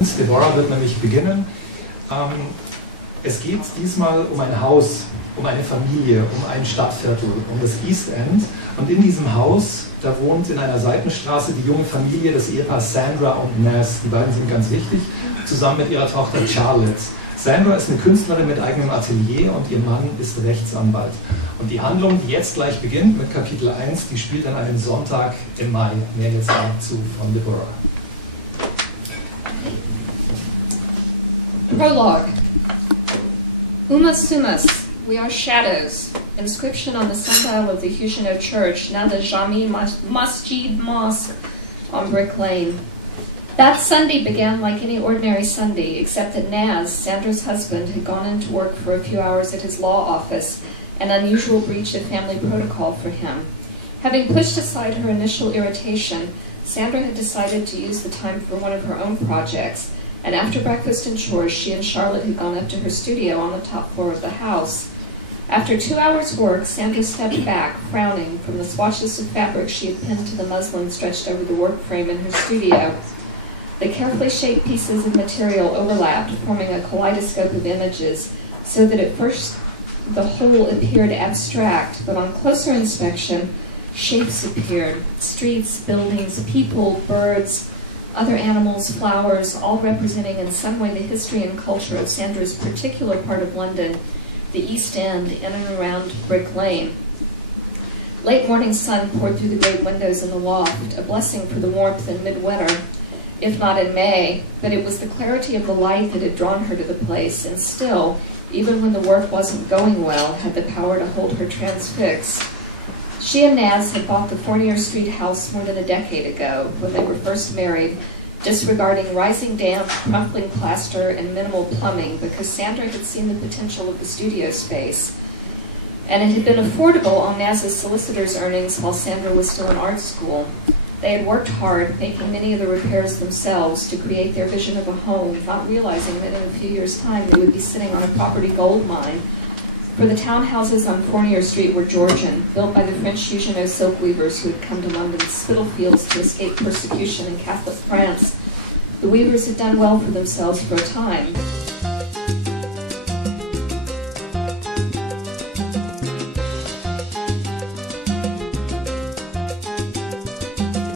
Deborah wird nämlich beginnen. Es geht diesmal um ein Haus, um eine Familie, um ein Stadtviertel, um das East End. Und in diesem Haus, da wohnt in einer Seitenstraße die junge Familie, das Ehepaar Sandra und Naz. Die beiden sind ganz wichtig, zusammen mit ihrer Tochter Charlotte. Sandra ist eine Künstlerin mit eigenem Atelier und ihr Mann ist Rechtsanwalt. Und die Handlung, die jetzt gleich beginnt mit Kapitel 1, die spielt an einem Sonntag im Mai. Mehr jetzt dazu von Deborah. Prologue. Umas sumas, we are shadows. Inscription on the sundial of the Huguenot Church, now the Jami Masjid Mosque on Brick Lane. That Sunday began like any ordinary Sunday, except that Naz, Sandra's husband, had gone into work for a few hours at his law office, an unusual breach of family protocol for him. Having pushed aside her initial irritation, Sandra had decided to use the time for one of her own projects, and after breakfast and chores, she and Charlotte had gone up to her studio on the top floor of the house. After 2 hours' work, Sandra stepped back, frowning, from the swatches of fabric she had pinned to the muslin stretched over the work frame in her studio. The carefully shaped pieces of material overlapped, forming a kaleidoscope of images, so that at first the whole appeared abstract, but on closer inspection, shapes appeared: streets, buildings, people, birds, other animals, flowers, all representing in some way the history and culture of Sandra's particular part of London, the East End, in and around Brick Lane. Late morning sun poured through the great windows in the loft, a blessing for the warmth in midwinter, if not in May, but it was the clarity of the light that had drawn her to the place, and still, even when the work wasn't going well, had the power to hold her transfixed. She and Naz had bought the Fournier Street house more than a decade ago, when they were first married, disregarding rising damp, crumpling plaster, and minimal plumbing, because Sandra had seen the potential of the studio space. And it had been affordable on Naz's solicitor's earnings while Sandra was still in art school. They had worked hard, making many of the repairs themselves to create their vision of a home, not realizing that in a few years' time they would be sitting on a property gold mine. For the townhouses on Fournier Street were Georgian, built by the French Huguenot silk weavers who had come to London's Spitalfields to escape persecution in Catholic France. The weavers had done well for themselves for a time.